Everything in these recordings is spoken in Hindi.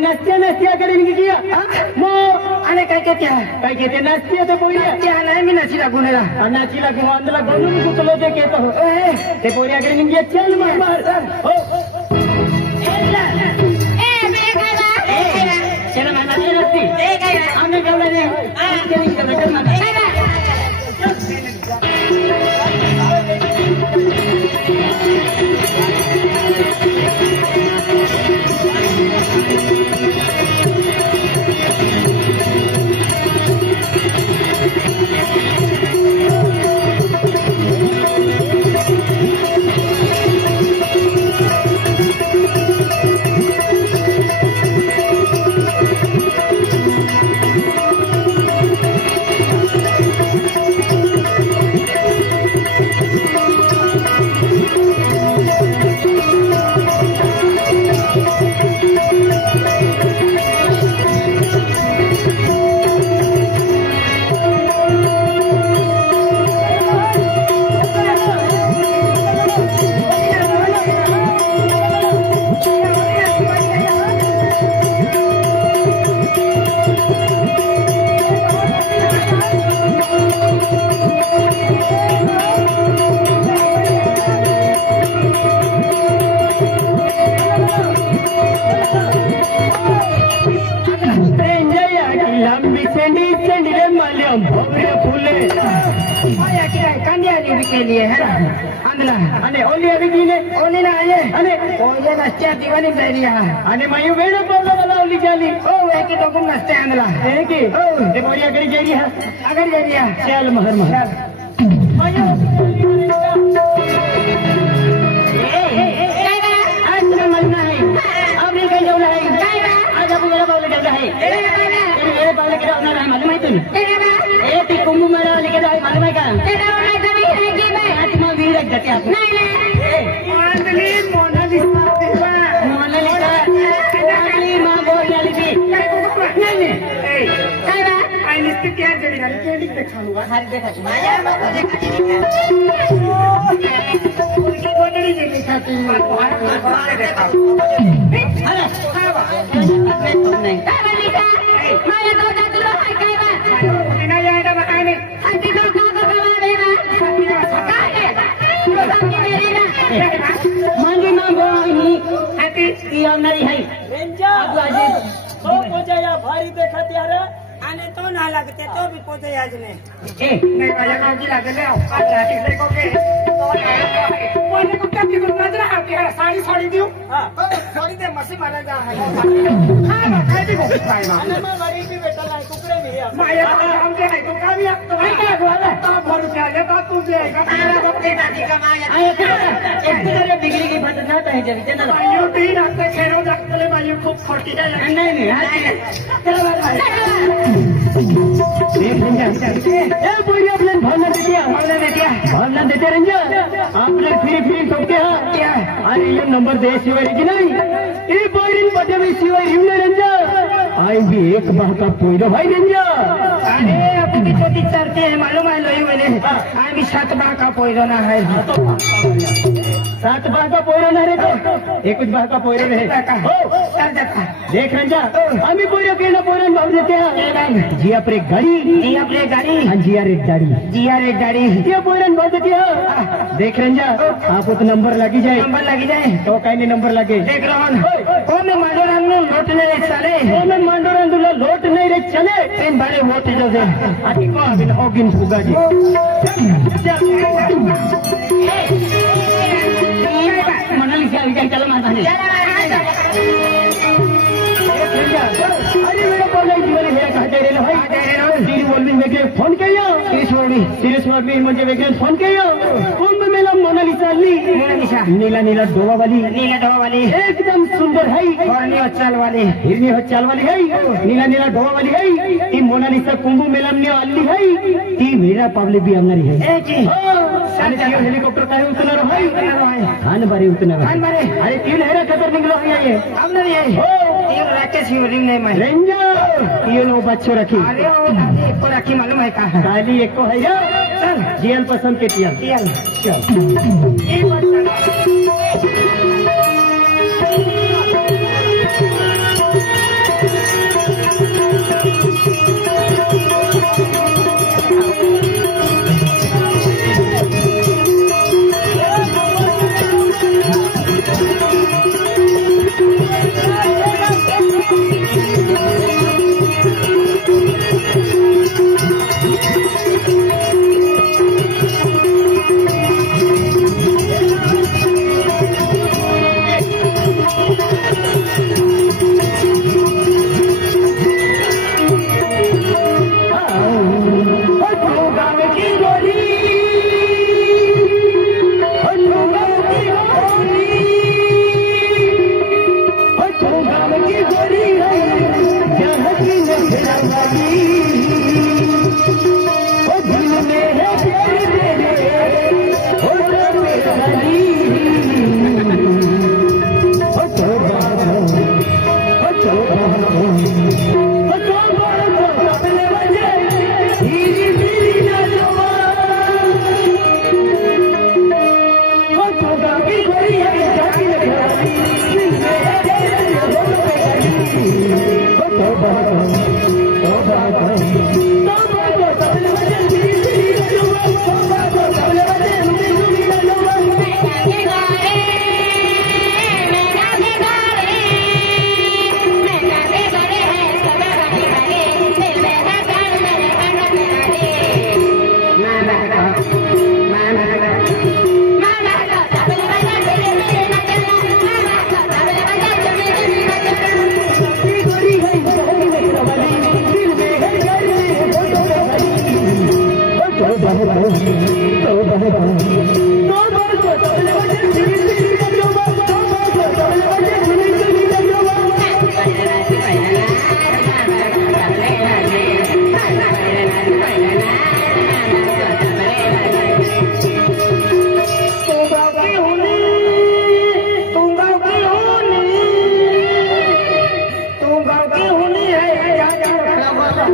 नसत्या नसत्या करेन की किया मग अरे काय कहते नसत्या ते पोरिया क्या नाही मी नाची लागून नाची लागून अंदला बनून गुतलो ते केतो ते पोरिया करेन की चल मार हो चला माना ते नसती आम्ही गावला रे के लिए है ना अंदला अने ओली अभी कीने ओली ना आये अने ओली नस्ते दीवानी बेरिया अने मयू वेणु बोला वाला ओली जाली ओ वे की तो गुम नस्ते अंदला है की ओ ते बोरिया करी जेरी है अगर जेरिया चल महर महर मयू आज मलना है अब नहीं कहीं जाना है आज अब मेरा बाल निकल रहा है मेरे बाल के अपना रहा मालूम है तुम ए ती कुंभ मेरा लेके जाए मालूम है क्या नहीं मोनालिसा मां बोल वाली थी नहीं आई लिस्ट क्या जड़ी वाली क्या लिख दिखाऊंगा हर देखा माया बाबू देखा बोलड़ी जे लिखाती है तुम्हारा दिखाओ अरे हां तुमने क्या लिखा माया तो दादलो है काय बात बिना जाएगा बहाने अंती तो का देना मांगी मां बोली हाथी की नहीं है रेंजा तो पोजाया भारी देखा त्यार आने तो ना लगते तो भी पोते आज ने नहीं माया गांव की लागे ले आओ आज रात देखो के तो बोले को क्या की नजर आती है साड़ी साड़ी दियो हां साड़ी दे मसी मारा जा है हां खाई भी को खाई मां अने मैं बड़ी भी बेटा लाई कुकरे में माया गांव के है तो का भी अब तो है क्या वाला तो भर क्या ले तो तू भी आएगा तेरा बप्पे दादी का माया एक तेरे बिगड़ी की फटना है जल्दी चल मायू तीन हफ्ते खेरो जगले मायू खूब खोटी है नहीं चलो भाई ए बोलिए अपने भावना देते रंजा आपने फिरी ठोकते हैं क्या अरे ये नंबर दे शिवारी की नहीं ये बोरिंग बटे में शिवारी यूं रंजा आई भी एक बाह का पोइरो भाई रंजा अरे अपनी छोटी चरते हैं मालूम है लोई मैंने आई भी 7 बाह का पोइरो ना है 7 बाह का पोइरो ना रे तो एक कुछ बाह का पोइरो रहे कर जाता देख रंजा हमें पोइरो के ना पोइरो भाव देते हैं जी अपने गाड़ी जिया रे गाड़ी ये पोइरो भाव देते हैं देख रंजा आप तो नंबर लगी जाए तो कहीं नंबर लगे देख रहा ओ मैं मांडोरान में लोट नहीं रे चले ओ मैं मांडोरान दुला लोट नहीं रे चले तीन बड़े वोट जो दे आती को अबिन ओगिन सुगा जी मोनालिसा चलो माता ने अरे मेरा बोला जीवन है कहते रे भाई तेरी बोलनी में फोन किया सीरियस वाली म्हणजे वेगळे फोन किया कुंभ मेला मोनालिसा नीला डोवा वाली एकदम सुंदर है हिरनी हो चाल वाली है नीला डोवा वाली है ती मोनालिसा कुंभ मेला में आली है ती मेरा पब्लिक भी आमनारी है हेलीकॉप्टर काय उतरणार है खान बारे उतरणार अरे 3 हेरा खतर निघलो है ये आमनारी है ये राकेश हिवरिंग नहीं मैं रेंजर ये लो बच्चों रखी अरे ओ दादी एक को रखी मालूम है कहां काली एक को है चल जीएल पसंद के टियल चल ये बात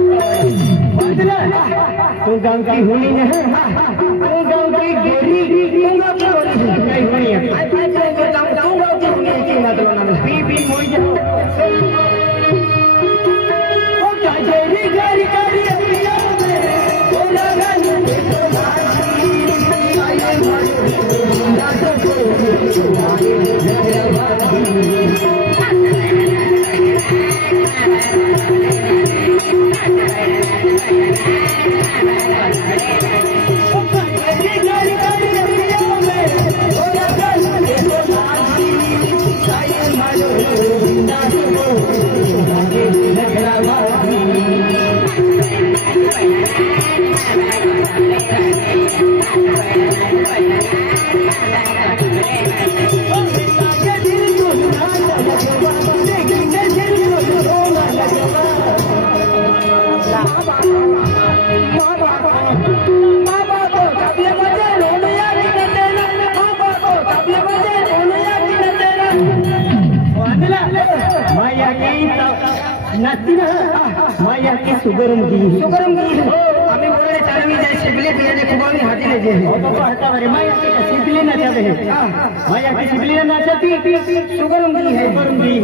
तू गाँव की होनी है, तू गाँव की गोरी, तू गाँव की गोरी नहीं होनी है। तू गाँव की होनी है कि मतलब ना बीबी मोई जाओ ओ गाजरी गारी गारी अभिया में ओ लगा ने तो लाजी आए मारो ना तो माया की सुगरम की हमें बोले चार में जाए सिबली पियाने कुबानी हाथी ले जाए ओ बाबा हटा रे माया की सिबली ना चाहते हैं माया की सिबली ना चाहती सुगरम की है सुगरम की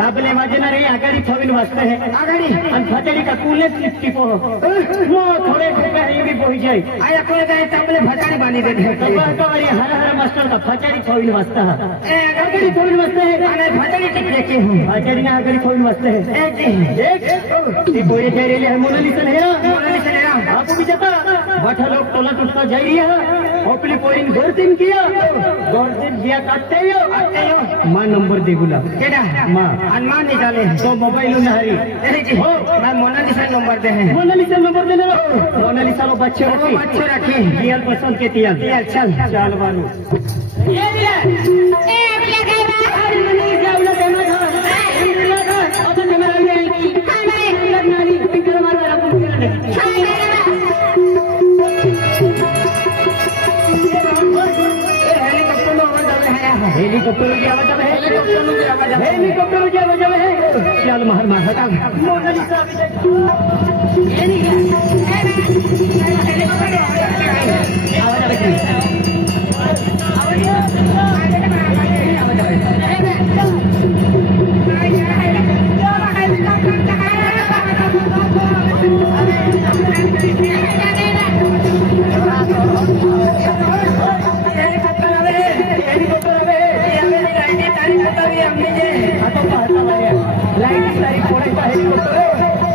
साबले वाजना रे आगाड़ी थोबिन वास्ते है आगाड़ी अन फचड़ी का कूले टिपो मो थोड़े ठोका है ये भी बोई जाए आया कोई गए तबले भटाड़ी बानी दे दे तो बार का वाली हर हर मास्टर का फचड़ी थोबिन वास्ता है ए आगाड़ी थोबिन वास्ते है आने भटाड़ी टिक लेके हूं फचड़ी ना आगाड़ी थोबिन वास्ते है एक ये बोए जाए रे मोनालिसा है आपको भी जाता बैठा लोग टोला टूटता जा रही है ओपली पोइन गोरतिन किया गोरतिन दिया काटते हो मां नंबर दे गुला केडा मां अनुमान निकाले तो मोबाइल नहरी हो मैं मोनालिसा नंबर दे है मोनालिसा नंबर देने मोनालिसा को बच्चे रखी दियल पसंद के तियल चल चल बारू ए दिया ए अबले गया अरे मनी जावला देना था अब कैमरा ले आई हां नानी पिक्चर मारो अपन करने हेलीकॉप्टर की आवाज है हेलीकॉप्टर की आवाज है चल मार मार हटा मोनालिसा लाइट सारी फोड़े का हेलीकॉप्टर